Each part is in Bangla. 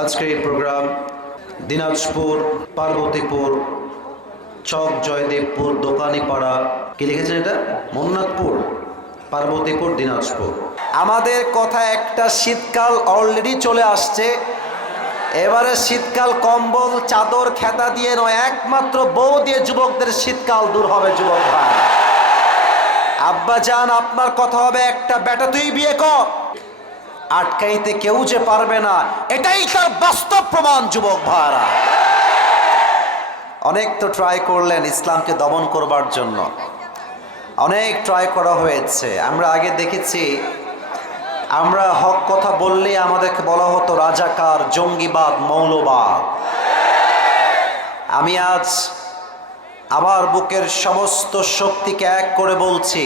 আজকের এই প্রোগ্রাম দিনাজপুর, পার্বতীপুর, চক জয়দেবপুর, দোকানিপাড়া, কি লিখেছেন এটা? মোন্নাথপুর পার্বতীপুর, দিনাজপুর। আমাদের কথা একটা শীতকাল অলরেডি চলে আসছে। এবারে শীতকাল কম্বল, চাদর, খেতা দিয়ে নয়, একমাত্র বউ দিয়ে যুবকদের শীতকাল দূর হবে, যুবক ভাই। আব্বা জান আপনার কথা হবে একটা, বেটা তুই বিয়ে কর। আটকাইতে কেউ যে পারবে না, এটাই তার বাস্তব প্রমাণ, যুবক ভাইরা। অনেক তো ট্রাই করলেন ইসলামকে দমন করবার জন্য। অনেক ট্রাই করা হয়েছে। আমরা আগে দেখেছি, আমরা হক কথা বললে আমাদেরকে বলা হতো রাজাকার, জঙ্গিবাদ, মৌলবাদ। আমি আজ আবার বুকের সমস্ত শক্তিকে এক করে বলছি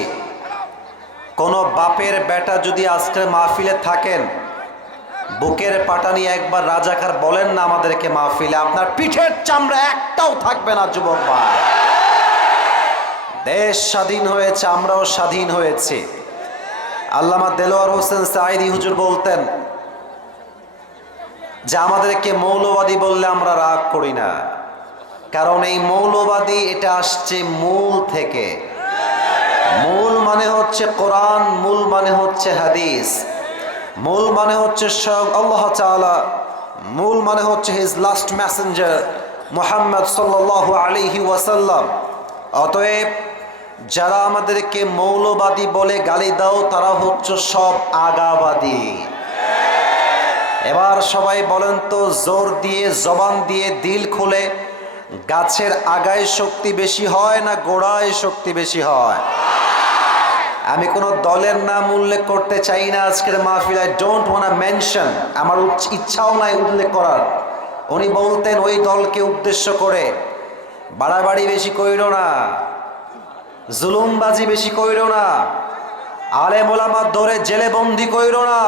কোনো বাপের বেটা যদি আজকের মাহফিলে থাকেন, বুকের পাটানি একবার রাজাকার বলেন না আমাদেরকে মাহফিলে, আপনার পিঠের চামড়া একটাও থাকবে না, যুবক ভাই। দেশ স্বাধীন হয়েছে, আমরাও স্বাধীন হয়েছি। আল্লামা দেলোয়ার হোসেন সাইদি হুজুর বলতেন, যে আমাদেরকে মৌলবাদী বললে আমরা রাগ করি না। কারণ এই মৌলবাদী, এটা আসছে মূল থেকে। মূল মানে হচ্ছে কোরআন, মূল মানে হচ্ছে হাদিস। মূল মানে হচ্ছে স্বয়ং আল্লাহ তাআলা। মূল মানে হচ্ছে হিজ লাস্ট ম্যাসেঞ্জার মোহাম্মদ সাল্লাল্লাহু আলাইহি ওয়াসাল্লাম। অতএব, যারা আমাদেরকে মৌলবাদী বলে গালি দাও, তারা হচ্ছে সব আগাবাদী। এবার সবাই বলেন তো, জোর দিয়ে, জবান দিয়ে দিল খুলে। গাছের আগায় শক্তি বেশি হয় না গোড়ায় শক্তি বেশি হয়? আমি কোনো দলের নাম উল্লেখ করতে চাই না আজকের মাহফিল আই ডোন্ট ওয়ান্ট মেনশন আমার ইচ্ছাও নাই উল্লেখ করার। উনি বলতেন, ওই দলকে উদ্দেশ্য করে বাড়াবাড়ি বেশি কইর না, জুলুমবাজি বেশি কইর না আলে মোলামার ধরে জেলে বন্দি কইর না।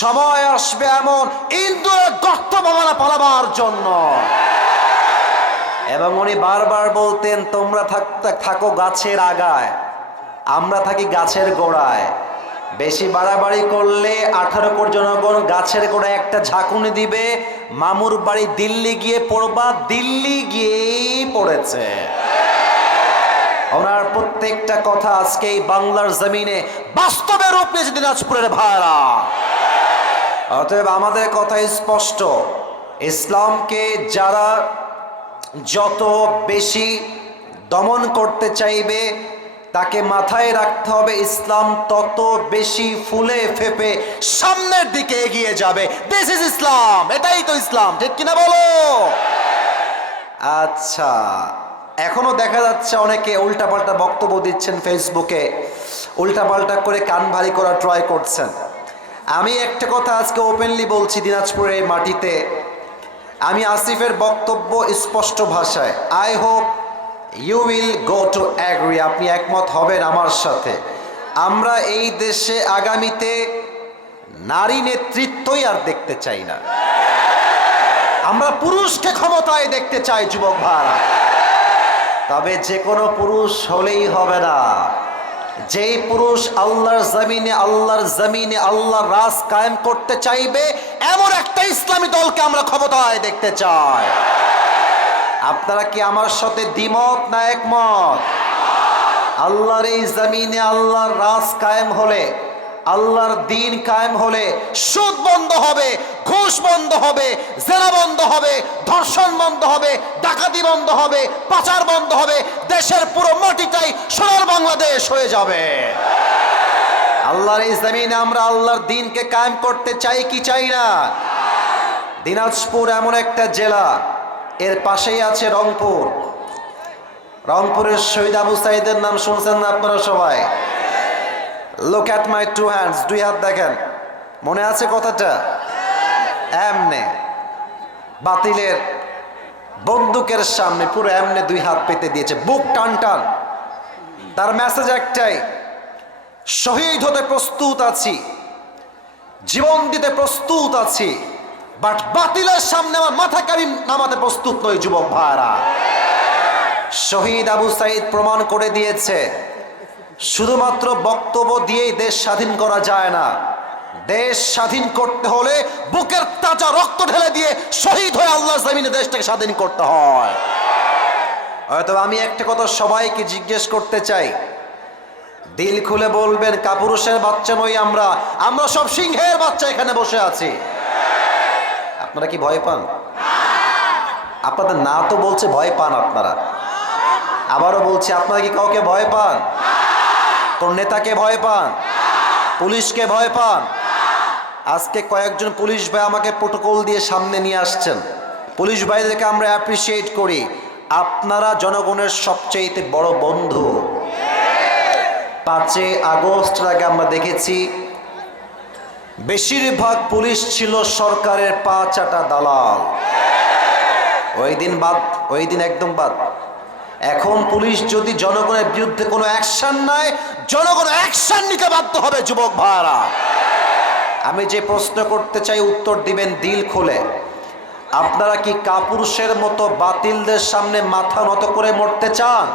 সময় আসবে এমন ইন্দুরে গর্ত বাবানা পালাবার জন্য। এবং উনি বারবার বলতেন, তোমরা থাকো গাছের আগায়, আমরা থাকি গাছের গোড়ায়। বেশি বাড়াবাড়ি করলে আঠারো কোটি জনগণ গাছের গোড়ায় একটা ঝাঁকুনি দিবে, মামুর বাড়ি দিল্লি গিয়ে পড়বা, দিল্লি গিয়েই পড়েছে। ওনার প্রত্যেকটা কথা আজকে এই বাংলার জমিনে বাস্তবে রূপ নিয়েছে দিনাজপুরের ভাড়া অতএব আমাদের কথা স্পষ্ট। ইসলামকে যারা যত বেশি দমন করতে চাইবে, তাকে মাথায় রাখতে হবে ইসলাম তত বেশি ফুলে ফেপে সামনের দিকে এগিয়ে যাবে। দিস ইজ ইসলাম এটাই তো ইসলাম, ঠিক কিনা বলো? আচ্ছা এখনও দেখা যাচ্ছে অনেকে উল্টাপাল্টা বক্তব্য দিচ্ছেন ফেসবুকে, উল্টাপাল্টা করে কান ভারী করা ট্রাই করছেন। আমি একটা কথা আজকে ওপেনলি বলছি দিনাজপুরের মাটিতে আমি আসিফের বক্তব্য স্পষ্ট ভাষায় I hope you will go to agree আপনি একমত হবেন আমার সাথে। আমরা এই দেশে আগামীতে নারী নেতৃত্বই আর দেখতে চাই না। আমরা পুরুষকে ক্ষমতায় দেখতে চাই, যুবক ভাড়া তবে যে কোনো পুরুষ হলেই হবে না। যেই পুরুষ আল্লাহর জমিনে আল্লাহর জমিনে, আল্লাহর রাজ কায়েম করতে চাইবে, এমন একটা ইসলামী দলকে আমরা ক্ষমতায় দেখতে চাই। আপনারা কি আমার সাথে দ্বিমত না একমত? আল্লাহর এই জমিনে আল্লাহর রাজ কায়েম হলে, আল্লাহর দিন কায়েম হলে সুদ বন্ধ হবে, ঘুষ বন্ধ হবে, জেনা বন্ধ হবে, ধর্ষণ বন্ধ হবে, ডাকাতি বন্ধ হবে, পাচার বন্ধ হবে, দেশের পুরো মাটিটাই সোনার বাংলাদেশ হয়ে যাবে। আল্লাহর এই জমিনে আমরা আল্লাহর দিনকে কায়েম করতে চাই কি চাই না? দিনাজপুর এমন একটা জেলা। এর পাশেই আছে রংপুর। রংপুরের শহীদ আবু সাইদের নাম শুনছেন না আপনারা সবাই? Look at my two hands দুই হাত দেখেন। মনে আছে কথাটা? এমনে। বাতিলের বন্দুকের সামনে পুরো এমনে দুই হাত পেতে দিয়েছে। বুক টান টান। তার মেসেজ একটাই, শহীদ হতে প্রস্তুত আছি। জীবন দিতে প্রস্তুত আছি। বাট বাতিলের সামনে আমার মাথাকে আমি নামাতে প্রস্তুত নই, যুবক ভাইরা শহীদ আবু সাইদ প্রমাণ করে দিয়েছে, শুধুমাত্র বক্তব্য দিয়েই দেশ স্বাধীন করা যায় না। দেশ স্বাধীন করতে হলে বুকের তাজা রক্ত ঢেলে দিয়ে শহীদ হয়ে আল্লাহ জমিনে দেশটাকে স্বাধীন করতে হয়। হয়তো আমি একটা কথা সবাইকে জিজ্ঞেস করতে চাই। দিল খুলে বলবেন, কাপুরুষের বাচ্চা নই আমরা। আমরা সব সিংহের বাচ্চা এখানে বসে আছি। আপনারা কি ভয় পান? আপনাদের না তো বলছে ভয় পান আপনারা। আবারও বলছি, আপনারা কি কাউকে ভয় পান? কোন নেতাকে ভয় পান? পুলিশকে ভয় পান? আজকে কয়েকজন পুলিশ ভাই আমাকে প্রোটোকল দিয়ে সামনে নিয়ে আসছেন। পুলিশ ভাইদেরকে আমরা অ্যাপ্রিসিয়েট করি। আপনারা জনগণের সবচেয়ে বড় বন্ধু। পাঁচে আগস্ট আগে আমরা দেখেছি বেশিরভাগ পুলিশ ছিল সরকারের পা চাটা দালাল। ওই দিন বাদ, ওই দিন একদম বাদ। এখন পুলিশ যদি জনগণের বিরুদ্ধে কোনো অ্যাকশন নেয়, জনগণ অ্যাকশন নিতে বাধ্য হবে, যুবক ভাইরা আমি যে প্রশ্ন করতে চাই, উত্তর দিবেন দিল খুলে। আপনারা কি কাপুরুষের মতো বাতিলদের সামনে মাথা নত করে মরতে চান?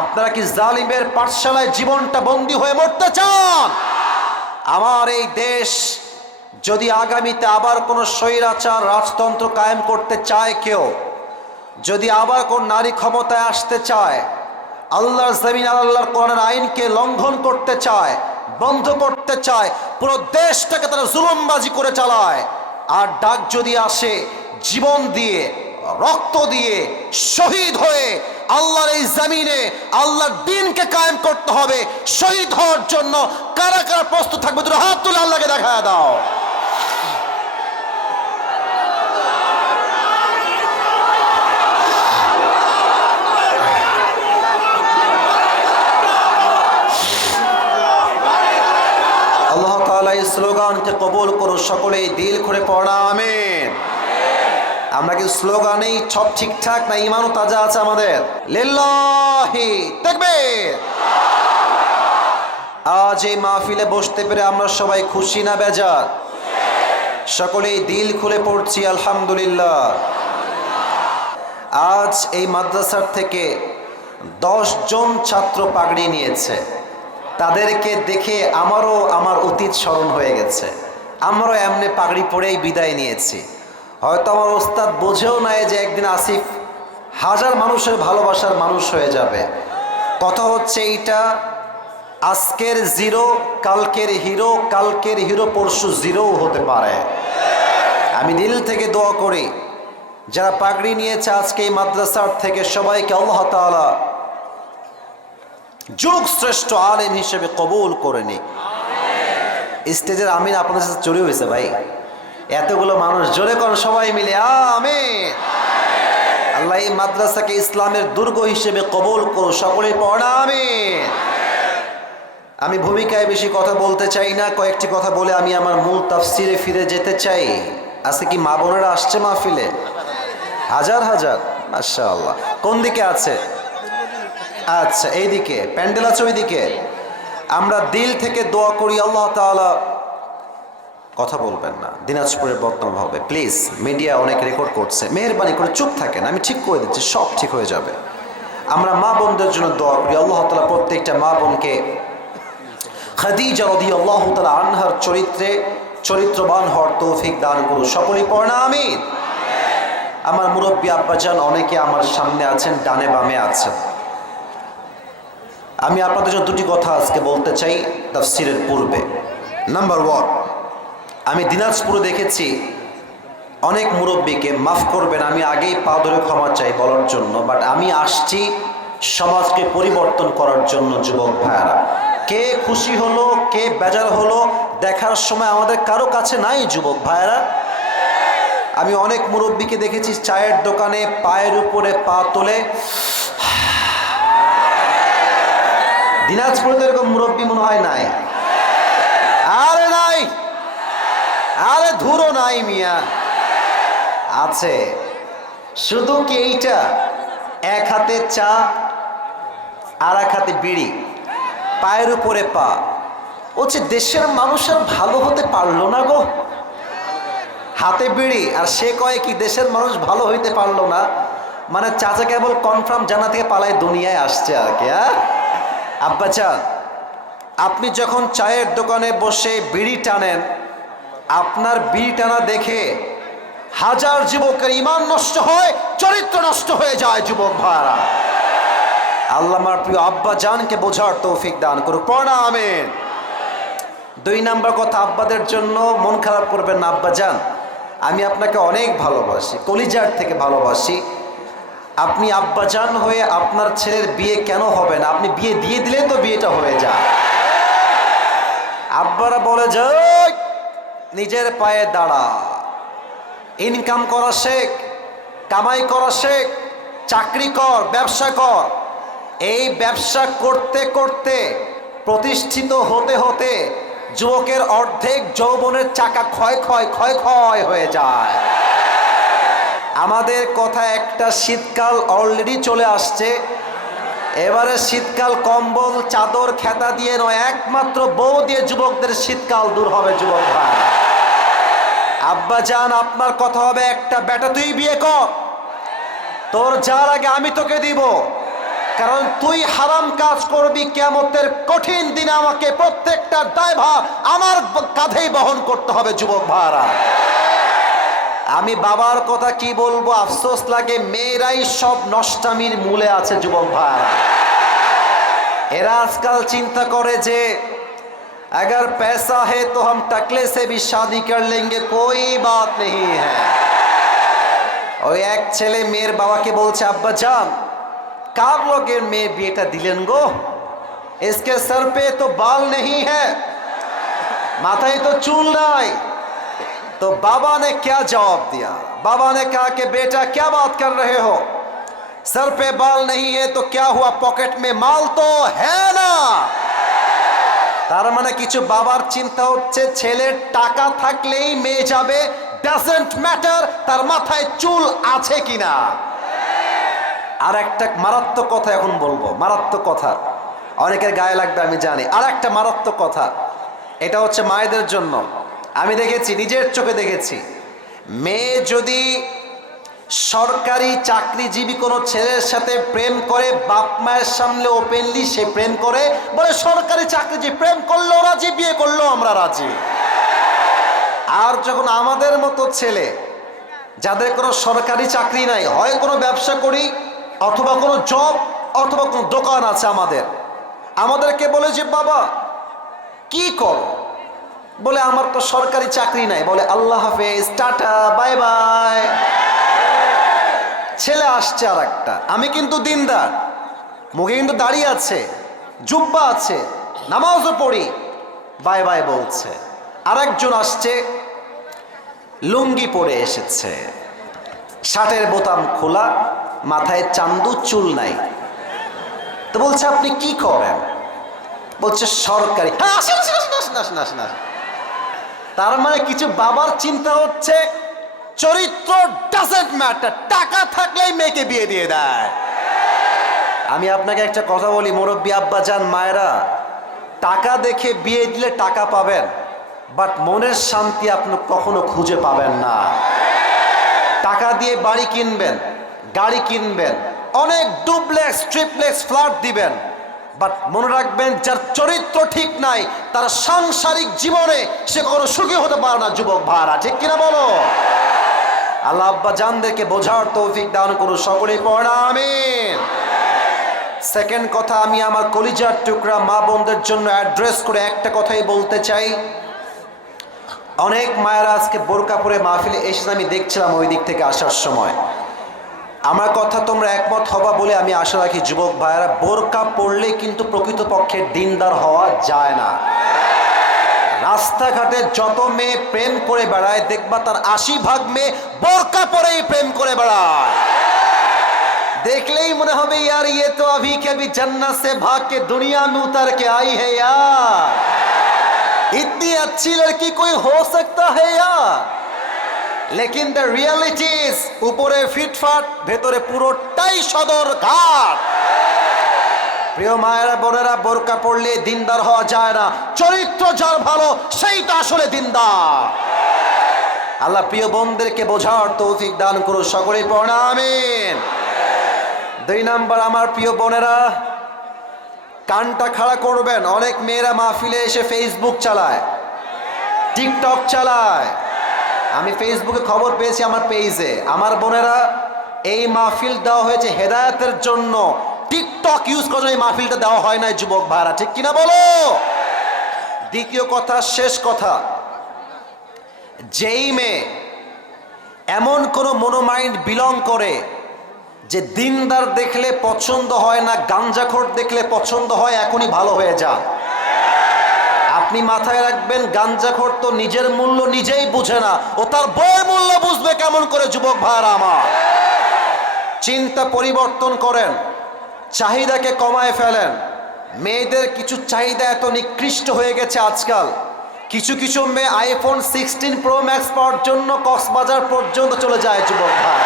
আপনারা কি জালিমের পাঠশালায় জীবনটা বন্দী হয়ে মরতে চান? আমার এই দেশ যদি আগামীতে আবার কোনো স্বৈরাচার রাজতন্ত্র কায়েম করতে চায় কেউ, যদি আবার কোন নারী ক্ষমতায় আসতে চায়, আল্লাহর জমিন আল্লাহর কোরআনের আইনকে লঙ্ঘন করতে চায়, বন্ধ করতে চায়, পুরো দেশটাকে তারা জুলুমবাজি করে চালায়, আর ডাক যদি আসে জীবন দিয়ে রক্ত দিয়ে শহীদ হয়ে আল্লাহর এই জমিনে আল্লাহর দিনকে কায়েম করতে হবে। শহীদ হওয়ার জন্য কারা কারা প্রস্তুত থাকবে? তোর হাত তুলে আল্লাহকে দেখা দাও। স্লোগানকে কবুল করো, সকলেই দিল করে পড়া, আমিন। আমরা কি স্লোগানেই সব ঠিকঠাক না ইমানও তাজা আছে আমাদের? তাকবীর। আজ এই মাহফিলে বসতে পেরে আমরা সবাই খুশি না বেজার? সকলেই দিল খুলে পড়ছি, আলহামদুলিল্লাহ। আজ এই মাদ্রাসার থেকে দশ জন ছাত্র পাগড়ি নিয়েছে। তাদেরকে দেখে আমারও আমার অতীত স্মরণ হয়ে গেছে। আমারও এমনি পাগড়ি পরেই বিদায় নিয়েছি। হয়তো আমার ওস্তাদ বোঝেও নাই যে একদিন আসিফ হাজার মানুষের ভালোবাসার মানুষ হয়ে যাবে। কথা হচ্ছে এইটা, আজকের জিরো, কালকের হিরো কালকের হিরো, পরশু জিরোও হতে পারে। আমি দিল থেকে দোয়া করি, যারা পাগড়ি নিয়েছে আজকে এই মাদ্রাসার থেকে সবাইকে আল্লাহ তাআলা যুগ শ্রেষ্ঠ আলেম হিসেবে কবুল করে নি স্টেজের আমিন আপনাদের সাথে চুরি হয়েছে ভাই। এতগুলো মানুষ জোরে কর সবাই মিলে, আমিন। আল্লাহ এই মাদ্রাসাকে ইসলামের দুর্গ হিসেবে কবল করো সকলে পড়া, আমিন। আমি ভূমিকায় বেশি কথা বলতে চাই না, কয়েকটি কথা বলে আমি আমার মূল তাফসিরে ফিরে যেতে চাই। আজকে কি মা বোনেরা আসছে মাহফিলে? হাজার হাজার মাশা আল্লাহ কোন দিকে আছে? আচ্ছা এইদিকে, প্যান্ডেল আছে ওইদিকে। আমরা দিল থেকে দোয়া করি, আল্লাহ তাআলা কথা বলবেন না। দিনাজপুরের বদনাম হবে। প্লিজ, মিডিয়া অনেক রেকর্ড করছে। মেহরবানি করে চুপ থাকেন। আমি ঠিক করে দিচ্ছি, সব ঠিক হয়ে যাবে। আমরা মা বোনদের জন্য দোয়া করি। আল্লাহ তাআলা প্রত্যেকটা মা বোনকে খাদিজা রদি আল্লাহ তালা আনহার চরিত্রে, চরিত্রবান হওয়ার তৌফিক দান করুন। সকলেই পড়না, আমিন। আমার মুরব্বী আব্বাজান অনেকে আমার সামনে আছেন, ডানে বামে আছেন। আমি আপনাদের জন্য দুটি কথা আজকে বলতে চাই, তাফসিরের পূর্বে। নাম্বার ওয়ান আমি দিনাজপুরে দেখেছি অনেক মুরব্বীকে, মাফ করবেন, আমি আগেই পা ধরে ক্ষমা চাই বলার জন্য বাট আমি আসছি সমাজকে পরিবর্তন করার জন্য, যুবক ভাইয়ারা। কে খুশি হলো, কে বেজার হলো, দেখার সময় আমাদের কারও কাছে নাই, যুবক ভাইয়ারা। আমি অনেক মুরব্বীকে দেখেছি চায়ের দোকানে পায়ের উপরে পা তোলে। দিনাজপুরে তো এরকম মুরব্বী মনে হয় নাই আরে নাই আরে ধুরো নাই মিয়া। আছে। শুধু কি এইটা? এক হাতে চা, আর এক হাতে বিড়ি। পায়ের উপরে পা। বলছে দেশের মানুষ আর ভালো হতে পারল না গো। হাতে বিড়ি, আর সে কয় কি দেশের মানুষ ভালো হইতে পারল না। মানে চাচা কেবল কনফার্ম জানা থেকে পালায় দুনিয়ায় আসছে আর কি হ্যাঁ? আব্বা চান আপনি যখন চায়ের দোকানে বসে বিড়ি টানেন আপনার বিড়ি টানা দেখে হাজার যুবকের ইমান নষ্ট হয় চরিত্র নষ্ট হয়ে যায় যুবক ভাড়া আল্লাহ আমার প্রিয় আব্বা জানকে বোঝার তৌফিক দান করুক। পড়া আমেন। দুই নাম্বার কথা আব্বাদের জন্য মন খারাপ করবেন না আব্বা যান আমি আপনাকে অনেক ভালোবাসি কলিজার থেকে ভালোবাসি। আপনি আব্বা যান হয়ে আপনার ছেলের বিয়ে কেন হবে না? আপনি বিয়ে দিয়ে দিলে তো বিয়েটা হয়ে যায়। আব্বারা বলে যে "ওই, নিজের পায়ে দাঁড়া। ইনকাম করা শেখ, কামাই করা শেখ, চাকরি কর, ব্যবসা কর। এই ব্যবসা করতে করতে, প্রতিষ্ঠিত হতে হতে, যুবকের অর্ধেক যৌবনের চাকা ক্ষয় ক্ষয় ক্ষয় ক্ষয় হয়ে যায়। আমাদের কথা একটা শীতকাল অলরেডি চলে আসছে। এবারে শীতকাল কম্বল, চাদর, খেতা দিয়ে নয়, একমাত্র বউ দিয়ে যুবকদের শীতকাল দূর হবে, যুবক ভাই। আব্বা জান, আপনার কথা হবে একটা, বেটা তুই বিয়ে কর। তোর যার আগে আমি তোকে দিব। কারণ তুই হারাম কাজ করবি কেমতের কঠিন দিনে আমাকে প্রত্যেকটা দায়ভার আমার কাঁধেই বহন করতে হবে, যুবক ভাড়া আমি বাবার কথা কি বলব? আফসোস লাগে, মেয়েরাই সব নষ্টামির মূলে আছে যুবক ভাই এরা আজকাল চিন্তা করে যে अगर পেসা হে তো हम टकले সে भी शादी कर लेंगे कोई बात नहीं ওই এক ছেলে মেয়ের বাবাকে বলছে, আব্বা যান কার লোকের মেয়ের বিয়েটা দিলেন গো? এসকে সর পে তো বাল নেই হ্যাঁ মাথায় তো চুল নাই। तो बाबा ने क्या जवाब दिया बाबा ने कहा कि बेटा क्या बात कर रहे हो सर पे बाल नहीं है तो क्या हुआ पॉकेट में माल तो है ना তার মানে কিছু বাবার চিন্তা হচ্ছে ছেলের টাকা থাকলেই মেয়ে যাবে ডাজেন্ট ম্যাটার তার মাথায় চুল আছে কিনা আর একটা মারাত্মক কথা এখন বলবো মারাত্মক কথা অনেকের গায়ে লাগবে আমি জানি আর একটা মারাত্মক কথা এটা হচ্ছে মায়েদের জন্য আমি দেখেছি, নিজের চোখে দেখেছি। মেয়ে যদি সরকারি চাকরিজীবী কোনো ছেলের সাথে প্রেম করে, বাপ মায়ের সামনে ওপেনলি সে প্রেম করে, বলে সরকারি চাকরিজীবী, প্রেম করলেও রাজি, বিয়ে করলেও আমরা রাজি। আর যখন আমাদের মতো ছেলে, যাদের কোনো সরকারি চাকরি নাই, হয় কোনো ব্যবসা করি, অথবা কোনো জব অথবা কোনো দোকান আছে আমাদের, আমাদেরকে বলে যে, বাবা, কি করো? বলে, আমার তো সরকারি চাকরি নাই। বলে, আল্লাহ হাফেজ, টাটা, বাই বাই। ছেলে আসছে আর একটা আমি কিন্তু দিনদার, মুখে কিন্তু দাঁড়িয়ে আছে, জুব্বা আছে, নামাজও পড়ি। বাই বাই বলছে। আরেকজন আসছে, লুঙ্গি পরে এসেছে। শার্টের বোতাম খোলা, মাথায় চান্দু, চুল নাই। তো বলছে, আপনি কি করেন? বলছে, সরকারি হ্যাঁ আসেন আসেন আসেন আসেন আসেন আসেন। তার মানে কিছু বাবার চিন্তা হচ্ছে, চরিত্র ডাজেন্ট ম্যাটার টাকা থাকলেই মেয়েকে বিয়ে দিয়ে দেয়। আমি আপনাকে একটা কথা বলি, মুরব্বী আব্বা যান মায়েরা, টাকা দেখে বিয়ে দিলে টাকা পাবেন বাট মনের শান্তি আপনি কখনো খুঁজে পাবেন না। টাকা দিয়ে বাড়ি কিনবেন, গাড়ি কিনবেন, অনেক ডুপ্লেক্স ট্রিপ্লেক্স ফ্ল্যাট দিবেন। বাট মনে রাখবেন, যার চরিত্র ঠিক নাই, তার সাংসারিক জীবনে সে কখনো সুখী হতে পারে না, যুবক ভাড়া ঠিক কিনা বলো? আল্লাহ আব্বা জানদেরকে বোঝার তৌফিক দান করু সকলেই পড়া আমিন। সেকেন্ড কথা, আমি আমার কলিজার টুকরা মা বোনদের জন্য অ্যাড্রেস করে একটা কথাই বলতে চাই। অনেক মায়েরা আজকে বোরকা পরে মাহফিলে এসে আমি দেখছিলাম ওই দিক থেকে আসার সময়। আমার কথা তোমরা একমত হবা বলে আমি আশা রাখি যুবক ভাইয়েরা বোরকা পড়লে কিন্তু প্রকৃতপক্ষে দিনদার হওয়া যায় না রাস্তাঘাটে যত মেয়ে প্রেম করে বেড়ায় দেখবা তার আশি ভাগ মেয়ে বোরকা পরেই প্রেম করে বেড়ায় देखलेही मने हमें यार ये तो अभी के अभी जन्नत से भाग के दुनिया में उतर के आई है यार इतनी अच्छी लड़की कोई हो सकता है यार লেকিন দ্য রিয়ালিটি উপরে ফিটফাট, ভেতরে পুরোটাই সদর ঘাট। প্রিয় মায়েরা, বোনেরা, বোরকা পড়লে দিনদার হওয়া যায় না। চরিত্র যার ভালো, সেইটা আসলে দিনদার। আল্লাহ প্রিয় বোনদেরকে বোঝার তৌফিক দান করো সকলে প্রণামিন দুই নাম্বার, আমার প্রিয় বোনেরা, কানটা খাড়া করবেন। অনেক মেয়েরা মাহফিলে এসে ফেসবুক চালায় টিকটক চালায়। আমি ফেসবুকে খবর পেয়েছি আমার পেজে আমার বোনেরা, এই মাহফিল দেওয়া হয়েছে হেদায়তের জন্য। টিকটক ইউজ করে, এই মাহফিলটা দেওয়া হয় না যুবক ভাড়া ঠিক কিনা বলো? দ্বিতীয় কথা, শেষ কথা। যেই মেয়ে এমন কোনো মনোমাইন্ড বিলং করে যে দিনদার দেখলে পছন্দ হয় না, গাঞ্জাখোর দেখলে পছন্দ হয়, এখনই ভালো হয়ে যান আপনি মাথায় রাখবেন গাঞ্জাখোর তো নিজের মূল্য নিজেই বুঝে না, ও তার বইয়ের মূল্য বুঝবে কেমন করে, যুবক ভাইরা আমার। চিন্তা পরিবর্তন করেন, চাহিদাকে কমায় ফেলেন। মেয়েদের কিছু চাহিদা এত নিকৃষ্ট হয়ে গেছে আজকাল। কিছু কিছু মেয়ে আইফোন সিক্সটিন প্রো ম্যাক্স পাওয়ার জন্য কক্সবাজার পর্যন্ত চলে যায়, যুবক ভাই।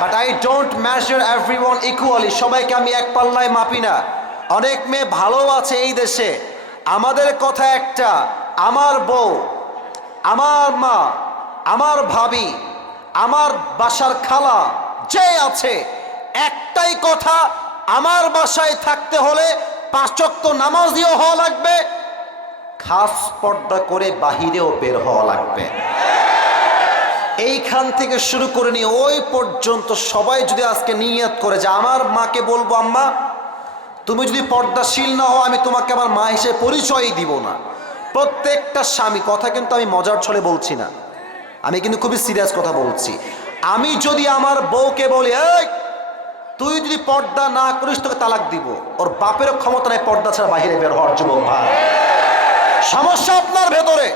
But I don't measure everyone equally সবাইকে আমি এক পাল্লায় মাপি না। অনেক মেয়ে ভালো আছে এই দেশে। আমাদের কথা একটা, আমার বউ, আমার মা, আমার ভাবি, আমার বাসার খালা, যে আছে, একটাই কথা, আমার বাসায় থাকতে হলে পাঁচক্ত নামাজিও হওয়া লাগবে, খাস পর্দা করে বাহিরেও বের হওয়া লাগবে। এইখান থেকে শুরু করে নিয়ে ওই পর্যন্ত সবাই যদি আজকে নিয়ত করে যে, আমার মাকে বলব, আম্মা তুমি যদি পর্দাশীল না হও, আমি তোমাকে আমার মা হিসেবে পরিচয়ই দিব না। প্রত্যেকটা স্বামী, কথা কিন্তু আমি মজার ছলে বলছি না। আমি কিন্তু খুবই সিরিয়াস কথা বলছি। আমি যদি আমার বউকে বলি তুই যদি পর্দা না করিস, তোকে তালাক দিব। ওর বাপেরও ক্ষমতা নাই পর্দা ছাড়া বাহিরে বের হওয়ার, যুবক ভাই। সমস্যা আপনার ভেতরে।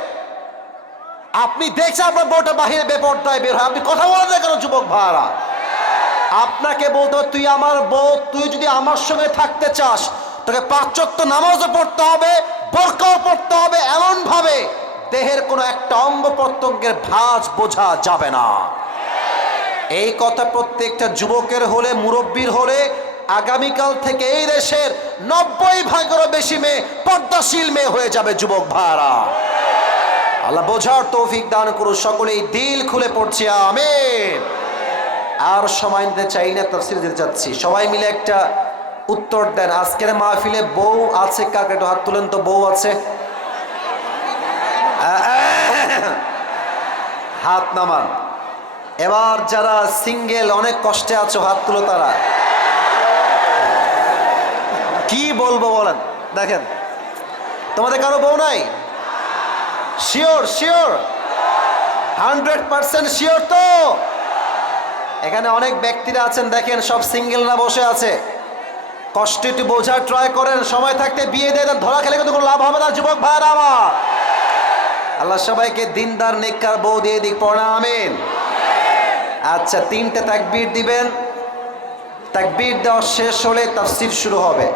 আপনি দেখছেন আপনার বউটা বাহিরে বেপর্দায় বের হয়। আপনি কথা বলেন কেন, যুবক ভাড়া আপনাকে বলতে হবে, তুই আমার বউ, তুই যদি আমার সঙ্গে থাকতে চাস, তোকে পাঁচক্ত নামাজও পড়তে হবে, বরকাও পড়তে হবে এমন ভাবে দেহের কোনো একটা অঙ্গ প্রত্যঙ্গের ভাঁজ বোঝা যাবে না। এই কথা প্রত্যেকটা যুবকের হলে, মুরব্বীর হলে, আগামীকাল থেকে এই দেশের নব্বই ভাগেরও বেশি মেয়ে, পর্দাশীল মেয়ে হয়ে যাবে যুবক ভাড়া আল্লাহ বোঝার তৌফিক দান করুন সকলেই দিল খুলে পড়ছি আমি আর সময় নিতে চাই না তফসিল দিতে চাচ্ছি। সবাই মিলে একটা উত্তর দেন। আজকের মাহফিলে বউ আছে কাকে হাত তুলেন তো, বউ আছে। হাত নামান। এবার যারা সিঙ্গেল, অনেক কষ্টে আছো, হাত তুলো তারা। কি বলব বলেন? দেখেন। তোমাদের কারও বউ নাই? Sure sure hundred percent sure তো। এখানে অনেক ব্যক্তিরা আছেন, দেখেন সব সিঙ্গেল না বসে আছে। কষ্ট একটু বোঝার ট্রাই করেন, সময় থাকতে বিয়ে দিয়ে দেন, ধরা খেলে কিন্তু কোনো লাভ হবে না, যুবক ভাইরা আমার। আল্লাহ সবাইকে দিনদার, নেককার বউ দিয়ে দিক, পড়া, আমিন। আচ্ছা তিনটে তাকবীর দিবেন। তাকবীর দেওয়া শেষ হলে তাফসির শুরু হবে।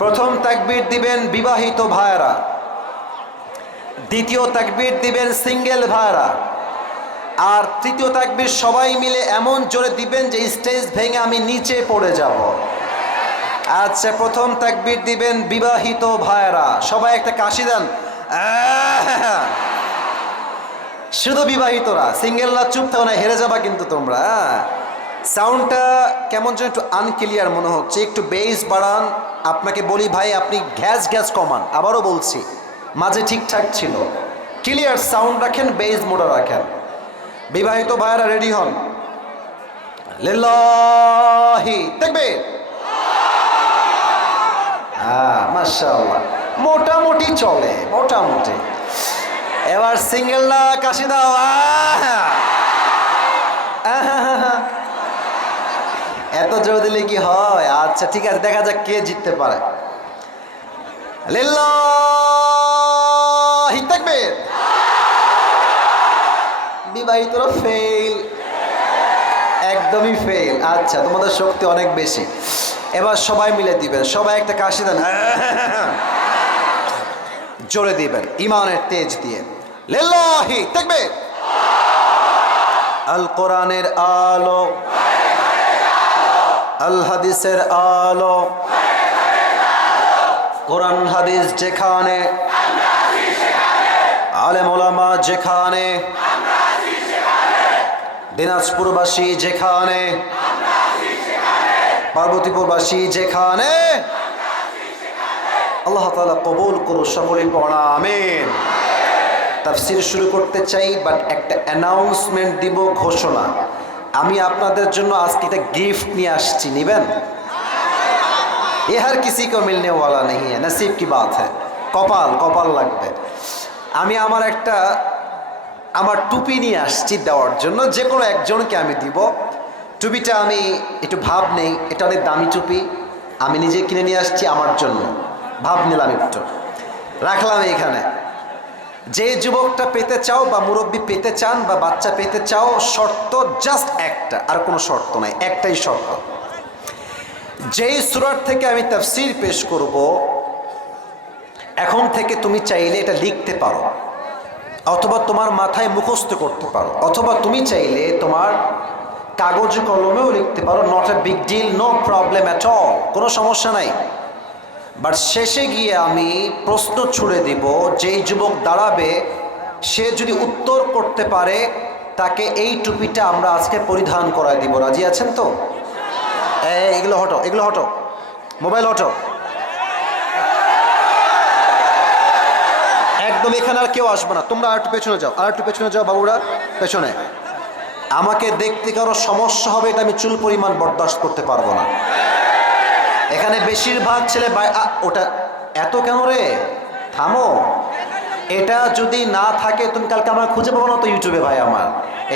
প্রথম তাকবীর দিবেন বিবাহিত ভাইরা দ্বিতীয় তাকবীর দিবেন সিঙ্গেল ভাইরা আর তৃতীয় তাকবির, সবাই মিলে এমন জোরে দিবেন যে স্টেজ ভেঙে আমি নিচে পড়ে যাব। আচ্ছা প্রথম তাকবীর দিবেন বিবাহিত ভাইরা সবাই একটা কাশি দেন! শুধু বিবাহিতরা, সিঙ্গেলরা চুপ থাকো না, হেরে যাবা কিন্তু তোমরা। সাউন্ডটা কেমন যেন একটু আনক্লিয়ার মনে হচ্ছে। একটু বেস বাড়ান। আপনাকে বলি ভাই, আপনি গ্যাস গ্যাস কমান। আবারও বলছি, মাঝে ঠিকঠাক ছিল। ক্লিয়ার সাউন্ড রাখেন বেস মোডা রাখেন। বিবাহিত ভাইয়েরা রেডি হন। দেখবে হ্যাঁ মোটামুটি চলে, মোটামুটি। এবার সিঙ্গেল না, কাশি দাও। এত জোর দিলে কি হয়? আচ্ছা ঠিক আছে, দেখা যাক কে জিততে পারে। লিল্লাহি। তাকবীর বিবাহিতরা ফেল একদমই ফেল আচ্ছা তোমাদের শক্তি অনেক বেশি। এবার সবাই মিলে দিবেন। সবাই একটা কাশি দেন। জোরে দিবেন, ইমানের তেজ দিয়ে। লিল্লাহি তাকবীর আল কোরআনের আলো। আল হাদিসের আলো। কোরআন হাদিস যেখানে। আলেম ওলামা যেখানে। দিনাজপুরবাসী যেখানে পার্বতীপুরবাসী যেখানে আল্লাহ তালা কবুল করু সকলে পড়া আমিন তাফসির শুরু করতে চাই বাট একটা অ্যানাউন্সমেন্ট দিব ঘোষণা আমি আপনাদের জন্য আজকে একটা গিফট নিয়ে আসছি নেবেন ये हर किसी को मिलने वाला नहीं है नसीब की बात है কপাল কপাল লাগবে আমি আমার একটা আমার টুপি নিয়ে আসছি দেওয়ার জন্য যে কোনো একজনকে আমি দিব। টুপিটা আমি, একটু ভাব নেই, এটা অনেক দামি টুপি, আমি নিজে কিনে নিয়ে আসছি আমার জন্য। ভাব নিলাম একটু। রাখলাম এখানে যে যুবকটা পেতে চাও বা মুরব্বী পেতে চান বা বাচ্চা পেতে চাও, শর্ত জাস্ট একটা, আর কোনো শর্ত নাই, একটাই শর্ত। যেই সুরার থেকে আমি তাফসির পেশ করব, এখন থেকে তুমি চাইলে এটা লিখতে পারো। অথবা তোমার মাথায় মুখস্থ করতে পারো। অথবা তুমি চাইলে তোমার কাগজ কলমেও লিখতে পারো। Not a big deal no problem at all কোনো সমস্যা নাই। বাট শেষে গিয়ে আমি প্রশ্ন ছুড়ে দিব, যেই যুবক দাঁড়াবে, সে যদি উত্তর করতে পারে, তাকে এই টুপিটা আমরা আজকে পরিধান করায় দিব। রাজি আছেন তো? এগুলো হটো এগুলো হটো। মোবাইল হটো। একদম এখানে আর কেউ আসবে না। তোমরা আর একটু পেছনে যাও। আর একটু পেছনে যাও বাবুরা, পেছনে। আমাকে দেখতে কারও সমস্যা হবে, এটা আমি চুল পরিমাণ বরদাস্ত করতে পারব না। এখানে বেশিরভাগ ছেলে ওটা এত কেন রে? থামো। এটা যদি না থাকে, তুমি কালকে আমার খুঁজে পাবো না তো ইউটিউবে ভাই আমার।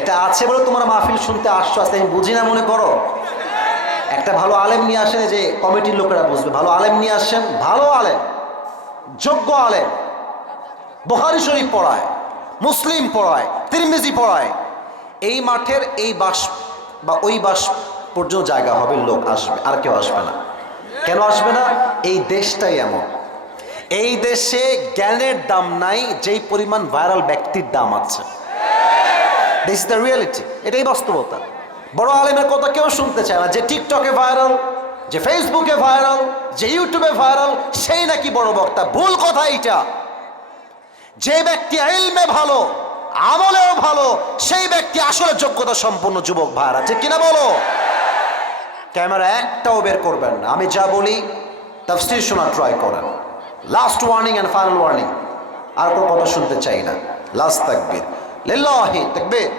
এটা আছে বলে তোমার মাহফিল শুনতে আসছো আসতে আমি বুঝি না, মনে করো। একটা ভালো আলেম নিয়ে আসেন যে কমিটির লোকেরা বুঝবে। ভালো আলেম নিয়ে আসেন, ভালো আলেম, যোগ্য আলেম। বহারি শরীফ পড়ায়, মুসলিম পড়ায়, তিরমিজি পড়ায়। এই মাঠের এই বাস বা ওই বাস পর্যন্ত জায়গা হবে, লোক আসবে, আর কেউ আসবে না। কেন আসবে না? এই দেশটাই এমন। এই দেশে জ্ঞানের দাম নাই, যেই পরিমাণ ভাইরাল ব্যক্তির দাম আছে। দিস দ্য রিয়েলিটি এটাই বাস্তবতা। বড় আলেমের কথা কেউ শুনতে চায় না, যে টিকটকে ভাইরাল যে ফেসবুকে ভাইরাল যে ইউটিউবে ভাইরাল সেই নাকি বড় বক্তা। ভুল কথা এইটা। যে ব্যক্তি এলমে ভালো, আমলেও ভালো, সেই ব্যক্তি আসলে যোগ্যতা সম্পন্ন যুবক ভাইরা, ঠিক কিনা বলো? ক্যামেরা একটাও বের করবেন না, আমি যা বলি, তাফসির শোনা ট্রাই করেন। Last warning and final warning আর কোনো কথা শুনতে চাই না। লাস্ট তাকবির। লিল্লাহি তাকবীর।